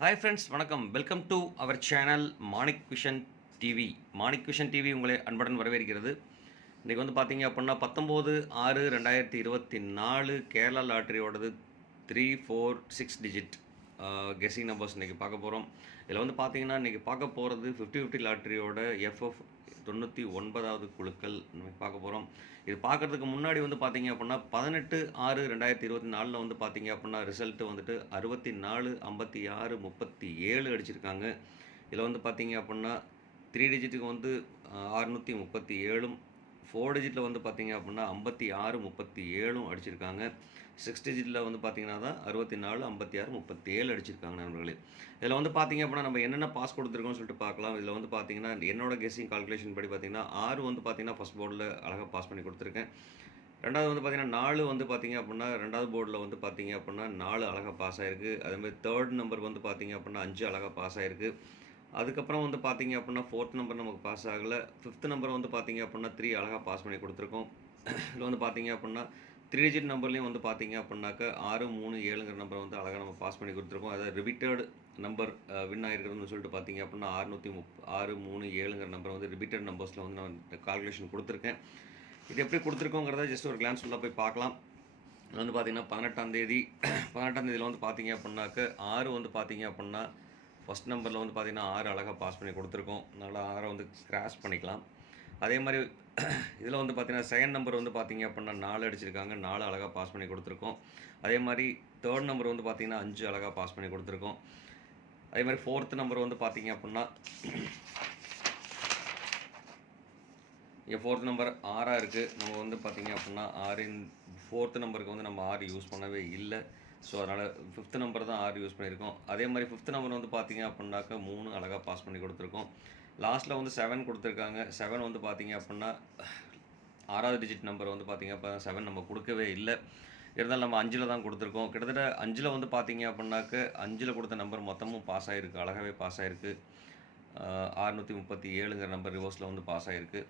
Hi friends, வணக்கம். Welcome to our channel Manik vision TV. Manik vision TV உங்களை அன்புடன் வரவேற்கிறது. இன்றைக்கி வந்து பார்த்தீங்க அப்படின்னா 19/6/2024 கேரளா லாட்ரியோடது 3, 4, 6 டிஜிட் கெஸ்ஸிங் நம்பர்ஸ் இன்றைக்கி பார்க்க போகிறோம். இதில் வந்து பார்த்தீங்கன்னா இன்றைக்கி பார்க்க போகிறது 50/50 லாட்ரியோட FF 99வது குழுக்கள் நம்ம பார்க்க போகிறோம். இது பார்க்குறதுக்கு முன்னாடி வந்து பார்த்தீங்க அப்படின்னா 18/6/2024 வந்து பார்த்தீங்க அப்படின்னா ரிசல்ட்டு வந்துட்டு 64, 56, 37 அடிச்சிருக்காங்க. இதில் வந்து பார்த்தீங்க அப்படின்னா 3 டிஜிட்டுக்கு வந்து 637ம், 4 டிஜிட்டில் வந்து பார்த்தீங்க அப்படின்னா 56, 37ம் அடிச்சிருக்காங்க. 6 டிஜிட்டில் வந்து பார்த்தீங்கன்னா தான் 64, 56, 37 அடிச்சிருக்காங்க நண்பர்களே. இதில் வந்து பார்த்தீங்க அப்படின்னா நம்ம என்னென்ன பாஸ் கொடுத்துருக்கோம்னு சொல்லிட்டு பார்க்கலாம். இதில் வந்து பார்த்தீங்கன்னா என்னோட கெஸ்ஸிங் கால்குலேஷன் படி பார்த்தீங்கன்னா 6 வந்து பார்த்தீங்கன்னா ஃபஸ்ட் போர்டில் அழகாக பாஸ் பண்ணி கொடுத்துருக்கேன். ரெண்டாவது வந்து பார்த்தீங்கன்னா 4 வந்து பார்த்தீங்க அப்படின்னா ரெண்டாவது போர்டில் வந்து பார்த்தீங்க அப்படின்னா 4 அழகாக பாஸ் ஆகிருக்கு. அதேமாதிரி தேர்ட் நம்பர் வந்து பார்த்தீங்க அப்படின்னா 5 அழகாக பாஸ் ஆகிருக்கு. அதுக்கப்புறம் வந்து பார்த்தீங்க அப்படின்னா 4th நம்பர் நமக்கு பாஸ் ஆகலை. 5th நம்பர் வந்து பார்த்தீங்க அப்படின்னா 3 அழகாக பாஸ் பண்ணி கொடுத்துருக்கோம். இதில் வந்து பார்த்தீங்க அப்படின்னா 3 டிஜிட் நம்பர்லேயும் வந்து பார்த்தீங்க அப்படின்னாக்கா 6, 3, 7ங்கிற நம்பரை வந்து அழகாக நம்ம பாஸ் பண்ணி கொடுத்துருக்கோம். அதாவது ரிப்பீட்டட் நம்பர் வின் ஆகிருக்கிறதுன்னு சொல்லிட்டு பார்த்தீங்க அப்படின்னா 6, 3, 7ங்கிற நம்பரை வந்து ரிப்பீட்டட் நம்பர்ஸில் வந்து நான் கால்குலேஷன் கொடுத்துருக்கேன். இது எப்படி கொடுத்துருக்கோங்கிறத ஜஸ்ட் ஒரு கிளான்ஸ் உள்ள போய் பார்க்கலாம். இது வந்து பார்த்தீங்கன்னா 18ஆம் தேதியில் வந்து பார்த்தீங்க அப்படின்னாக்க 6 வந்து பார்த்தீங்க அப்படின்னா ஃபஸ்ட் நம்பரில் வந்து பார்த்தீங்கன்னா 6 அழகாக பாஸ் பண்ணி கொடுத்துருக்கோம். நல்லா 6 வந்து கிராஸ் பண்ணிக்கலாம். அதே மாதிரி இதில் வந்து பார்த்தீங்கன்னா செகண்ட் நம்பர் வந்து பார்த்தீங்க அப்படின்னா 4 அடிச்சிருக்காங்க. 4 அழகாக பாஸ் பண்ணி கொடுத்துருக்கோம். அதே மாதிரி தேர்ட் நம்பர் வந்து பார்த்தீங்கன்னா 5 அழகாக பாஸ் பண்ணி கொடுத்துருக்கோம். அதே மாதிரி 4th நம்பர் வந்து பார்த்தீங்க அப்படின்னா இங்கே 4th நம்பர் 6ஆக இருக்குது. நம்ம வந்து பார்த்தீங்க அப்படின்னா 4th நம்பருக்கு வந்து நம்ம 6 யூஸ் பண்ணவே இல்லை. ஸோ அதனால் 5th நம்பர் தான் 6 யூஸ் பண்ணியிருக்கோம். அதே மாதிரி 5th நம்பர் வந்து பார்த்தீங்க அப்படின்னாக்கா 3 அழகாக பாஸ் பண்ணி கொடுத்துருக்கோம். லாஸ்ட்டில் வந்து 7 கொடுத்துருக்காங்க. 7 வந்து பார்த்தீங்க அப்படின்னா 6வது டிஜிட் நம்பர் வந்து பார்த்தீங்க அப்போ 7 நம்ம கொடுக்கவே இல்லை. இருந்தாலும் நம்ம 5ல் தான் கொடுத்துருக்கோம். கிட்டத்தட்ட 5ல் வந்து பார்த்தீங்க அப்படின்னாக்க 5ல் கொடுத்த நம்பர் மொத்தமும் பாஸ் ஆகிருக்கு. அழகாகவே பாஸ் ஆகிருக்கு. 637ங்கிற நம்பர் ரிவர்ஸில் வந்து பாஸ் ஆகிருக்கு.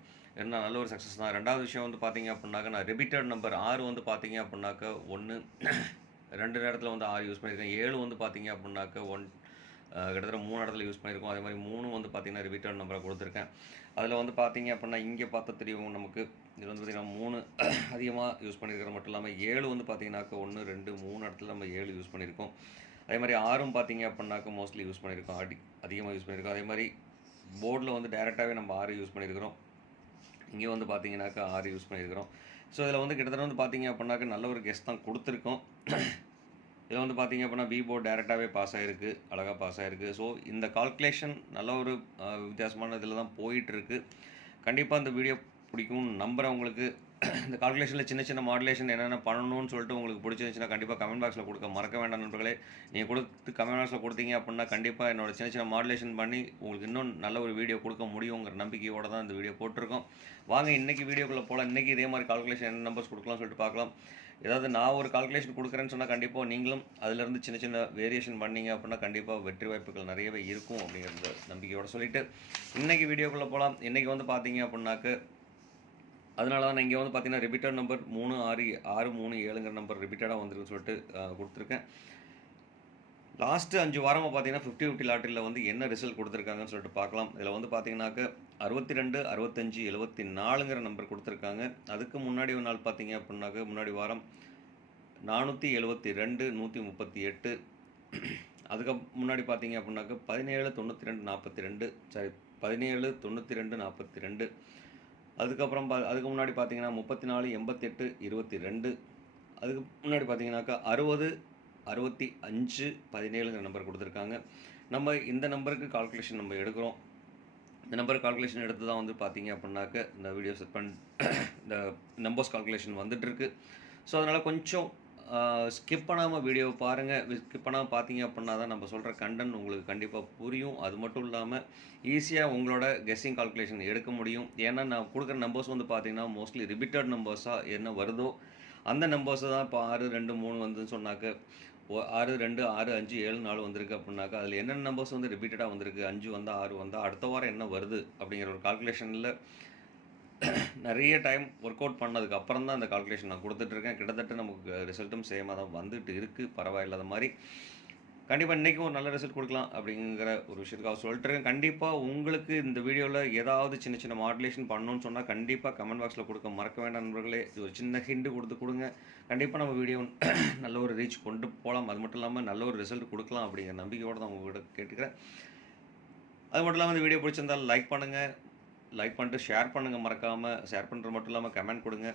ஏன்னா நல்ல ஒரு சக்ஸஸ் தான். ரெண்டாவது விஷயம் வந்து பார்த்தீங்க அப்படின்னாக்கா நான் ரிப்பீட்டட் நம்பர் 6 வந்து பார்த்தீங்க அப்படின்னாக்கா 1 2 நேரத்தில் வந்து 6 யூஸ் பண்ணியிருக்கேன். 7 வந்து பார்த்தீங்க அப்படின்னாக்கா கிட்டத்தட்ட 3 இடத்துல யூஸ் பண்ணியிருக்கோம். அதே மாதிரி 3 வந்து பார்த்தீங்கன்னா ரிப்பீட்டட் நம்பரை கொடுத்துருக்கேன். அதில் வந்து பார்த்தீங்க அப்படின்னா இங்கே பார்த்தா தெரியும் நமக்கு. இது வந்து பார்த்திங்கன்னா 3 அதிகமாக யூஸ் பண்ணியிருக்கிறது மட்டும் இல்லாமல் 7 வந்து பார்த்தீங்கன்னாக்கா 1, 2, 3 இடத்துல நம்ம 7 யூஸ் பண்ணியிருக்கோம். அதே மாதிரி 6ம் பார்த்தீங்க அப்படின்னாக்கா மோஸ்ட்லி யூஸ் பண்ணியிருக்கோம். அதிகமாக யூஸ் பண்ணியிருக்கோம். அதே மாதிரி போர்டில் வந்து டேரெக்டாகவே நம்ம 6 யூஸ் பண்ணியிருக்கிறோம். இங்கே வந்து பார்த்தீங்கன்னாக்கா 6 யூஸ் பண்ணியிருக்கிறோம். ஸோ இதில் வந்து கிட்டத்தட்ட வந்து பார்த்தீங்க அப்படின்னாக்கா நல்ல ஒரு கெஸ் தான் கொடுத்துருக்கோம். இதில் வந்து பார்த்தீங்க அப்படின்னா பி போர்ட் டேரெக்டாகவே பாஸ் ஆகிருக்கு. அழகாக பாஸ் ஆகிருக்கு. ஸோ இந்த கால்குலேஷன் நல்ல ஒரு வித்தியாசமான இதில் தான் போயிட்டுருக்கு. கண்டிப்பாக இந்த வீடியோ பிடிக்கும் நம்புகிறேன் உங்களுக்கு. இந்த கால்குலேஷனில் சின்ன சின்ன மாடுலேஷன் என்னென்ன பண்ணணும்னு சொல்லிட்டு உங்களுக்கு பிடிச்சிருந்துச்சுன்னா கண்டிப்பாக கமெண்ட் பாக்ஸில் கொடுக்க மறக்க வேண்டாம் நண்பர்களே. நீங்கள் கொடுத்து கமெண்ட் பாக்ஸில் கொடுத்தீங்க அப்படின்னா கண்டிப்பாக என்னோட சின்ன சின்ன மாடுலேஷன் பண்ணி உங்களுக்கு இன்னும் நல்ல ஒரு வீடியோ கொடுக்க முடியுங்கிற நம்பிக்கையோடு தான் இந்த வீடியோ போட்டிருக்கோம். வாங்க இன்றைக்கி வீடியோக்குள்ளே போகலாம். இன்றைக்கி இதே மாதிரி கால்குலேஷன் என்ன நம்பர்ஸ் கொடுக்கலாம்னு சொல்லிட்டு பார்க்கலாம். ஏதாவது நான் ஒரு கால்குலேஷன் கொடுக்குறேன்னு சொன்னால் கண்டிப்பாக நீங்களும் அதிலேருந்து சின்ன சின்ன வேரியேஷன் பண்ணீங்க அப்படின்னா கண்டிப்பாக வெற்றி வாய்ப்புகள் நிறையவே இருக்கும் அப்படிங்கிறத நம்பிக்கையோடு சொல்லிவிட்டு இன்றைக்கி வீடியோக்குள்ளே போகலாம். இன்றைக்கி வந்து பார்த்தீங்க அப்படின்னாக்க அதனால தான் நான் இங்கே வந்து பார்த்தீங்கன்னா ரிப்பீட்டட் நம்பர் 3, 6, 3, 7ங்கிற நம்பர் ரிப்பீட்டடாக வந்துருக்குன்னு சொல்லிட்டு கொடுத்துருக்கேன். லாஸ்ட்டு 5 வாரமாக பார்த்தீங்கன்னா 50/50 லாட்டரியில் வந்து என்ன ரிசல்ட் கொடுத்துருக்காங்கன்னு சொல்லிட்டு பார்க்கலாம். இதில் வந்து பார்த்தீங்கன்னாக்க 62, 65, 74ங்கிற நம்பர் கொடுத்துருக்காங்க. அதுக்கு முன்னாடி ஒரு நாள் பார்த்தீங்க அப்படின்னாக்க முன்னாடி வாரம் 472, 138. அதுக்கு முன்னாடி பார்த்தீங்க அப்படின்னாக்க 17, 92, 42 சாரி 17, 92, 42. அதுக்கப்புறம் அதுக்கு முன்னாடி பார்த்தீங்கன்னா 34, 88, 22. அதுக்கு முன்னாடி பார்த்தீங்கன்னாக்கா 60, 65, 17ங்கிற நம்பர் கொடுத்துருக்காங்க. நம்ம இந்த நம்பருக்கு கால்குலேஷன் நம்ம எடுக்கிறோம். இந்த நம்பர் கால்குலேஷன் எடுத்து தான் வந்து பார்த்தீங்க அப்படின்னாக்க இந்த வீடியோ செட் இந்த நம்பர்ஸ் கால்குலேஷன் வந்துட்டுருக்கு. ஸோ அதனால் கொஞ்சம் ஸ்கிப் பண்ணாமல் வீடியோவை பாருங்கள். ஸ்கிப் பண்ணாமல் பார்த்தீங்க அப்படின்னா தான் நம்ம சொல்கிற கண்டென்ட் உங்களுக்கு கண்டிப்பாக புரியும். அது மட்டும் இல்லாமல் ஈஸியாக உங்களோட கெஸ்ஸிங் கால்குலேஷன் எடுக்க முடியும். ஏன்னா நான் கொடுக்குற நம்பர்ஸ் வந்து பார்த்தீங்கன்னா மோஸ்ட்லி ரிப்பீட்டட் நம்பர்ஸாக என்ன வருதோ அந்த நம்பர்ஸை தான் இப்போ 6, 2, 3 வந்துன்னு சொன்னாக்க 6, 2, 6, 5, 7, 4 வந்திருக்கு அப்படின்னாக்கா அதில் என்னென்ன நம்பர்ஸ் வந்து ரிப்பீட்டடாக வந்திருக்கு, 5 வந்தால் 6 வந்தால் அடுத்த வாரம் என்ன வருது அப்படிங்கிற ஒரு கால்குலேஷனில் நிறைய டைம் ஒர்க் அவுட் பண்ணதுக்கு அப்புறம் தான் இந்த கால்குலேஷன் நான் கொடுத்துட்ருக்கேன். கிட்டத்தட்ட நமக்கு ரிசல்ட்டும் சேமாக தான் வந்துட்டு இருக்குது. பரவாயில்லாத மாதிரி கண்டிப்பாக இன்றைக்கும் ஒரு நல்ல ரிசல்ட் கொடுக்கலாம் அப்படிங்கிற ஒரு விஷயத்துக்காக சொல்லிட்டுருக்கேன். கண்டிப்பாக உங்களுக்கு இந்த வீடியோவில் ஏதாவது சின்ன சின்ன மாடுலேஷன் பண்ணணும்னு சொன்னால் கண்டிப்பாக கமெண்ட் பாக்ஸில் கொடுக்க மறக்க வேண்டாம் நண்பர்களே. இது ஒரு சின்ன ஹிண்ட் கொடுங்க. கண்டிப்பாக நம்ம வீடியோ நல்ல ஒரு ரீச் கொண்டு போகலாம். அது மட்டும் இல்லாமல் நல்ல ஒரு ரிசல்ட் கொடுக்கலாம் அப்படிங்கிற நம்பிக்கையோடு தான் உங்கள்கிட்ட கேட்டுக்கிறேன். அது மட்டும் இல்லாமல் இந்த வீடியோ பிடிச்சிருந்தால் லைக் பண்ணுங்கள். லைக் பண்ணிட்டு ஷேர் பண்ணுங்கள் மறக்காமல். ஷேர் பண்ணுறது மட்டும் இல்லாமல் கமெண்ட் கொடுங்க.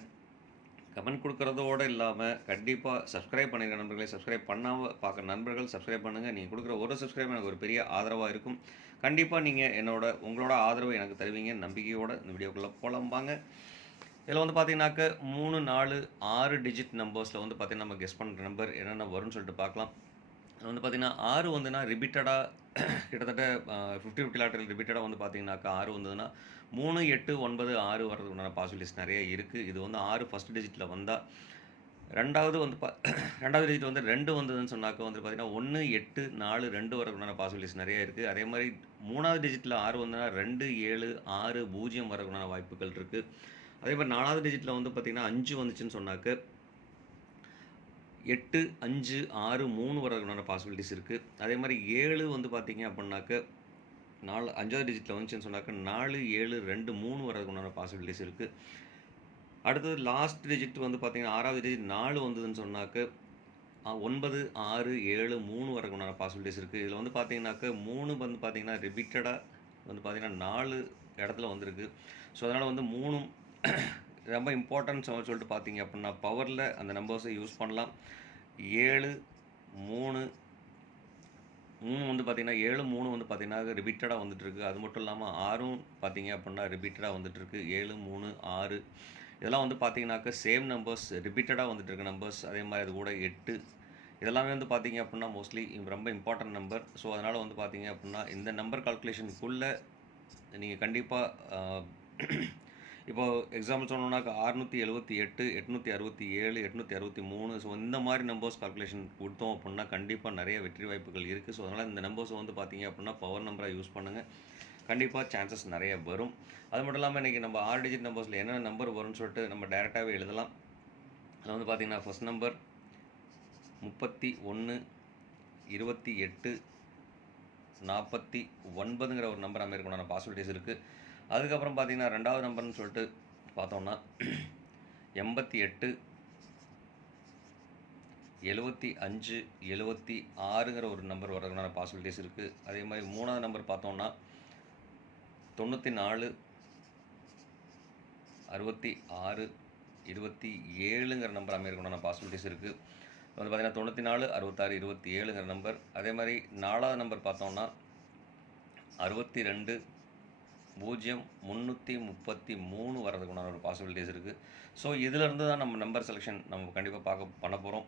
கமெண்ட் கொடுக்குறதோடு இல்லாமல் கண்டிப்பாக சப்ஸ்கிரைப் பண்ணிடுங்க நண்பர்களே. சப்ஸ்கிரைப் பண்ணாமல் பார்க்குற நண்பர்கள் சப்ஸ்கிரைப் பண்ணுங்கள். நீங்கள் கொடுக்குற ஒரு சப்ஸ்கிரைப் எனக்கு ஒரு பெரிய ஆதரவாக இருக்கும். கண்டிப்பாக நீங்கள் உங்களோட ஆதரவை எனக்கு தருவீங்க நம்பிக்கையோடு இந்த வீடியோக்குள்ளே போகலாம்பாங்க. இதில் வந்து பார்த்தீங்கன்னாக்க 3, 4, 6 டிஜிட் நம்பர்ஸில் வந்து பார்த்தீங்கன்னா நம்ம கெஸ் பண்ணுற நம்பர் என்னென்ன வரும்னு சொல்லிட்டு பார்க்கலாம். அது வந்து பார்த்தீங்கன்னா 6 வந்துன்னா ரிப்பீட்டடாக கிட்டத்தட்ட 50-50 லாட்டரியில் ரிப்பீட்டடாக வந்து பார்த்தீங்கன்னாக்கா 6 வந்ததுன்னா 3, 8, 9, 6 வர்றதுக்குண்டான பாசிபிலிட்டிஸ் நிறைய இருக்குது. இது வந்து 6 ஃபஸ்ட் டிஜிட்டில் வந்தால் ரெண்டாவது வந்து ரெண்டாவது டிஜிட் வந்து 2 வந்ததுன்னு சொன்னாக்க வந்து பார்த்தீங்கன்னா 1, 8, 4, 2 வரதுக்குண்டான பாசிபிலிட்டிஸ் நிறைய இருக்குது. அதே மாதிரி 3வது டிஜிட்டில் 6 வந்ததுன்னா 2, 7, 6, 0 வரதுக்குண்டான வாய்ப்புகள் இருக்குது. அதே மாதிரி 4வது டிஜிட்டில் வந்து பார்த்திங்கன்னா 5 வந்துச்சுன்னு சொன்னாக்க 8, 5, 6, 3 வரதுக்குண்டான பாசிபிலிட்டிஸ் இருக்குது. அதே மாதிரி 7 வந்து பார்த்திங்க அப்படின்னாக்க 5வது டிஜிட்டில் வந்துச்சுன்னு சொன்னாக்க 4, 7, 2, 3 வரதுக்குண்டான பாசிபிலிட்டிஸ் இருக்குது. அடுத்தது லாஸ்ட் டிஜிட் வந்து பார்த்திங்கன்னா 6வது டிஜிட் 4 வந்ததுன்னு சொன்னாக்க 9, 6, 7, 3 வரதுக்குண்டான பாசிபிலிட்டிஸ் இருக்குது. இதில் வந்து பார்த்திங்கனாக்க 3 வந்து பார்த்திங்கன்னா ரிப்பீட்டடாக வந்து பார்த்திங்கன்னா 4 இடத்துல வந்திருக்கு. ஸோ அதனால் வந்து 3 ரொம்ப இம்பார்ட்டன்ட் சொல்லிட்டு பார்த்தீங்க அப்படின்னா பவரில் அந்த நம்பர்ஸை யூஸ் பண்ணலாம். 7, 3 வந்து பார்த்திங்கன்னா 7, 3 வந்து பார்த்திங்கன்னா ரிப்பீட்டடாக வந்துட்டுருக்கு. அது மட்டும் இல்லாமல் 6ம் பார்த்திங்க அப்படின்னா ரிப்பீட்டடாக வந்துட்டுருக்கு. 7, 3, 6 இதெல்லாம் வந்து பார்த்திங்கனாக்கா சேம் நம்பர்ஸ் ரிப்பீட்டடாக வந்துட்டுருக்க நம்பர்ஸ். அதே மாதிரி அது கூட 8 இதெல்லாமே வந்து பார்த்திங்க அப்படின்னா மோஸ்ட்லி ரொம்ப இம்பார்ட்டன்ட் நம்பர். ஸோ அதனால் வந்து பார்த்திங்க அப்படின்னா இந்த நம்பர் கால்குலேஷனுக்குள்ளே நீங்கள் கண்டிப்பாக இப்போது எக்ஸாம்பிள் சொன்னோம்னாக்கா 678, 867, 863 ஸோ இந்த மாதிரி நம்பர்ஸ் கால்குலேஷன் கொடுத்தோம் அப்படின்னா கண்டிப்பாக நிறைய வெற்றி வாய்ப்புகள் இருக்குது. ஸோ அதனால் இந்த நம்பர்ஸ் வந்து பார்த்திங்க அப்படின்னா பவர் நம்பராக யூஸ் பண்ணுங்கள். கண்டிப்பாக சான்சஸ் நிறைய வரும். அது மட்டும் இல்லாமல் இன்றைக்கி நம்ம 6 டிஜிட் நம்பர்ஸில் என்னென்ன நம்பர் வரும்னு சொல்லிட்டு நம்ம டேரெக்டாகவே எழுதலாம். அதில் வந்து பார்த்திங்கன்னா ஃபஸ்ட் நம்பர் 31, 28, 49ங்கிற ஒரு நம்பர் அமைக்கிறதுக்கான பாசிபிலிட்டிஸ் இருக்குது. அதுக்கப்புறம் பார்த்திங்கன்னா ரெண்டாவது நம்பர்னு சொல்லிட்டு பார்த்தோம்னா 88, 75, 76ங்கிற ஒரு நம்பர் வர்றதுக்கான பாசிபிலிட்டிஸ் இருக்குது. அதே மாதிரி மூணாவது நம்பர் பார்த்தோம்னா 94, 66, 27ங்கிற நம்பர் அமைக்கிறதுக்கான பாசிபிலிட்டிஸ் இருக்குது. வந்து பார்த்திங்கன்னா 94, 66, 27ங்கிற நம்பர். அதே மாதிரி நாலாவது நம்பர் பார்த்தோம்னா 62, 0, 333 வர்றதுக்குண்டான ஒரு பாசிபிலிட்டிஸ் இருக்குது. ஸோ இதிலேருந்து தான் நம்ம நம்பர் செலெக்ஷன் நம்ம கண்டிப்பாக பண்ண போகிறோம்.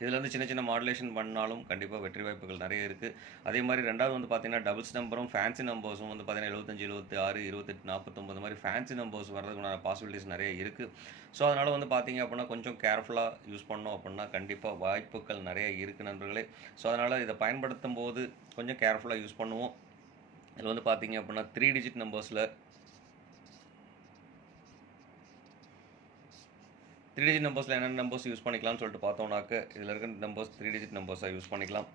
இதிலேருந்து சின்ன சின்ன மாடுலேஷன் பண்ணாலும் கண்டிப்பாக வெற்றி வாய்ப்புகள் நிறைய இருக்குது. அதே மாதிரி ரெண்டாவது வந்து பார்த்திங்கன்னா டபுள்ஸ் நம்பரும் ஃபேன்சி நம்பர்ஸும் வந்து பார்த்திங்கன்னா 75, 76, 28, 49 மாதிரி ஃபேன்சி நம்பர்ஸ் வர்றதுக்குண்டான பாசிபிலிட்டிஸ் நிறைய இருக்குது. ஸோ அதனால் வந்து பார்த்திங்க அப்படின்னா கொஞ்சம் கேர்ஃபுல்லாக யூஸ் பண்ணோம் அப்படின்னா கண்டிப்பாக வாய்ப்புகள் நிறைய இருக்குது நண்பர்களே. ஸோ அதனால் இதை பயன்படுத்தும் போது கொஞ்சம் கேர்ஃபுல்லாக யூஸ் பண்ணுவோம். இதில் வந்து பார்த்திங்க அப்படின்னா 3 டிஜிட் நம்பர்ஸில் 3 டிஜிட் நம்பர்ஸில் என்னென்ன நம்பர்ஸ் யூஸ் பண்ணிக்கலாம்னு சொல்லிட்டு பார்த்தோம்னாக்க இதில் இருக்கிற நம்பர்ஸ் 3 டிஜிட் நம்பர்ஸாக யூஸ் பண்ணிக்கலாம்.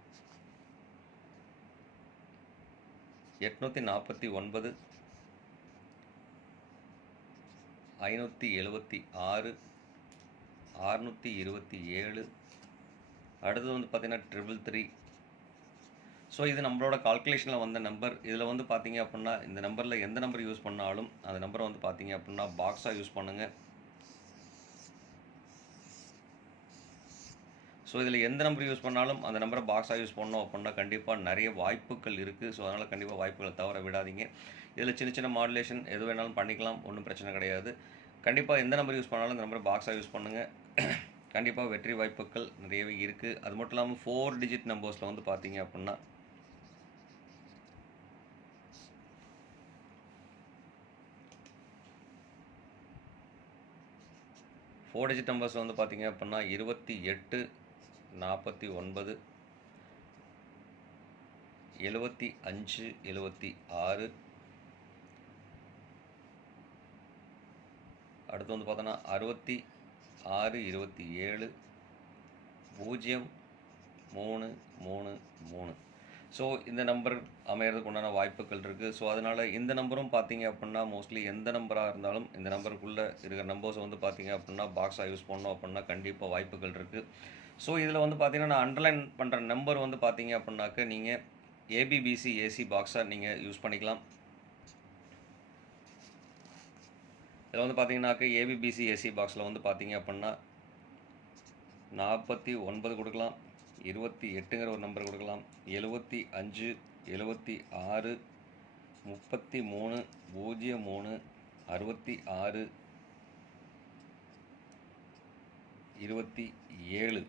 849, 576, 627 அடுத்தது வந்து பார்த்திங்கன்னா 333. ஸோ இது நம்மளோட கால்குலேஷனில் வந்த நம்பர். இதில் வந்து பார்த்திங்க அப்படின்னா இந்த நம்பரில் எந்த நம்பர் யூஸ் பண்ணாலும் அந்த நம்பரை வந்து பார்த்திங்க அப்படின்னா பாக்ஸாக யூஸ் பண்ணுங்கள். ஸோ இதில் எந்த நம்பர் யூஸ் பண்ணாலும் அந்த நம்பரை பாக்ஸாக யூஸ் பண்ணோம் அப்படின்னா கண்டிப்பாக நிறைய வாய்ப்புகள் இருக்குது. ஸோ அதனால் கண்டிப்பாக வாய்ப்புகளை தவற விடாதீங்க. இதில் சின்ன சின்ன மாடுலேஷன் எது வேணாலும் பண்ணிக்கலாம், ஒன்றும் பிரச்சனை கிடையாது. கண்டிப்பாக எந்த நம்பர் யூஸ் பண்ணாலும் அந்த நம்பரை பாக்ஸாக யூஸ் பண்ணுங்கள். கண்டிப்பாக வெற்றி வாய்ப்புகள் நிறையவே இருக்குது. அது மட்டும் இல்லாமல் 4 டிஜிட் நம்பர்ஸில் வந்து பார்த்திங்க அப்படின்னா 4 டிஜிட் நம்பர்ஸ் வந்து பார்த்திங்க அப்படின்னா 28, 49, 75, 76 அடுத்து வந்து பார்த்தோன்னா 66, 27, 0, 3 3 3. ஸோ இந்த நம்பர் அமையறதுக்கு உண்டான வாய்ப்புகள் இருக்குது. ஸோ அதனால் இந்த நம்பரும் பார்த்தீங்க அப்படின்னா மோஸ்ட்லி எந்த நம்பராக இருந்தாலும் இந்த நம்பருக்குள்ளே இருக்கிற நம்பர்ஸை வந்து பார்த்தீங்க அப்படின்னா பாக்ஸாக யூஸ் பண்ணோம் அப்படின்னா கண்டிப்பாக வாய்ப்புகள் இருக்குது. ஸோ இதில் வந்து பார்த்தீங்கன்னா நான் அண்டர்லைன் பண்ணுற நம்பர் வந்து பார்த்தீங்க அப்படின்னாக்க நீங்கள் ஏபிபிசி ஏசி பாக்ஸாக நீங்கள் யூஸ் பண்ணிக்கலாம். இதில் வந்து பார்த்தீங்கன்னாக்க ஏபிபிசி ஏசி பாக்ஸில் வந்து பார்த்தீங்க அப்படின்னா 49 கொடுக்கலாம், 28ங்கிற ஒரு நம்பர் கொடுக்கலாம், 75 76 33 03 66 27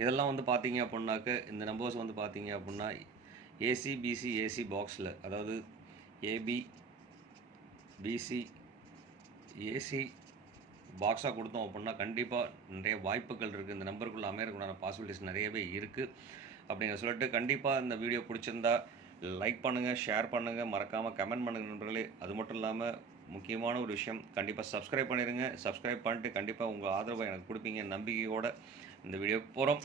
இதெல்லாம் வந்து பார்த்தீங்க அப்படின்னாக்க இந்த நம்பர்ஸ் வந்து பார்த்தீங்க அப்படின்னா ஏசிபிசி ஏசி பாக்ஸில், அதாவது ஏபி பிசி ஏசி பாக்ஸாக கொடுத்தோம் அப்படின்னா கண்டிப்பாக நிறைய வாய்ப்புகள் இருக்குது. இந்த நம்பருக்குள்ளே அமையறதுக்குண்டான பாசிபிலிட்டிஸ் நிறையவே இருக்குது அப்படிங்கிற சொல்லிட்டு கண்டிப்பாக இந்த வீடியோ பிடிச்சிருந்தா லைக் பண்ணுங்கள், ஷேர் பண்ணுங்கள், மறக்காமல் கமெண்ட் பண்ணுங்கள் நண்பர்களே. அது மட்டும் இல்லாமல் முக்கியமான ஒரு விஷயம், கண்டிப்பாக சப்ஸ்கிரைப் பண்ணிடுங்க. சப்ஸ்கிரைப் பண்ணிட்டு கண்டிப்பாக உங்கள் ஆதரவை எனக்கு கொடுப்பீங்க நம்பிக்கையோடு இந்த வீடியோ போகிறோம்.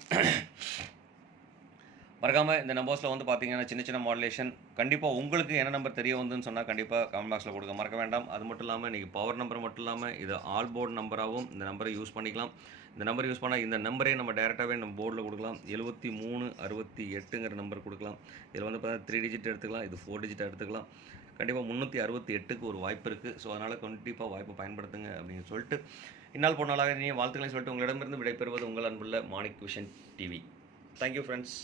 மறக்காமல் இந்த நம்பர்ஸில் வந்து பார்த்தீங்கன்னா சின்ன சின்ன மாடுலேஷன் கண்டிப்பாக உங்களுக்கு என்ன நம்பர் தெரிய வந்துன்னு சொன்னால் கண்டிப்பாக கமெண்ட் பாக்ஸில் கொடுக்க மறக்க வேண்டாம். அது மட்டும் இல்லாமல் இன்றைக்கி பவர் நம்பர் மட்டும் இல்லாமல் இது ஆல் போர்டு நம்பராகவும் இந்த நம்பரை யூஸ் பண்ணிக்கலாம். இந்த நம்பர் யூஸ் பண்ணால் இந்த நம்பரே நம்ம டேரெக்டாகவே நம்ம போர்டில் கொடுக்கலாம். 73 68ங்கிற நம்பர் கொடுக்கலாம். இதில் வந்து பார்த்தீங்கன்னா 3 டிஜிட் எடுத்துக்கலாம், இது 4 டிஜிட் எடுத்துக்கலாம். கண்டிப்பாக 368க்கு ஒரு வாய்ப்பு இருக்குது. ஸோ அதனால் கண்டிப்பாக வாய்ப்பை பயன்படுத்துங்க அப்படின்னு சொல்லிட்டு இந்நாள் போனாலாக நீங்கள் வாழ்த்துக்களையும் சொல்லிட்டு உங்களிடமிருந்து விடைபெறுவது உங்கள் அன்புள்ள Manik vision TV. Thank you friends.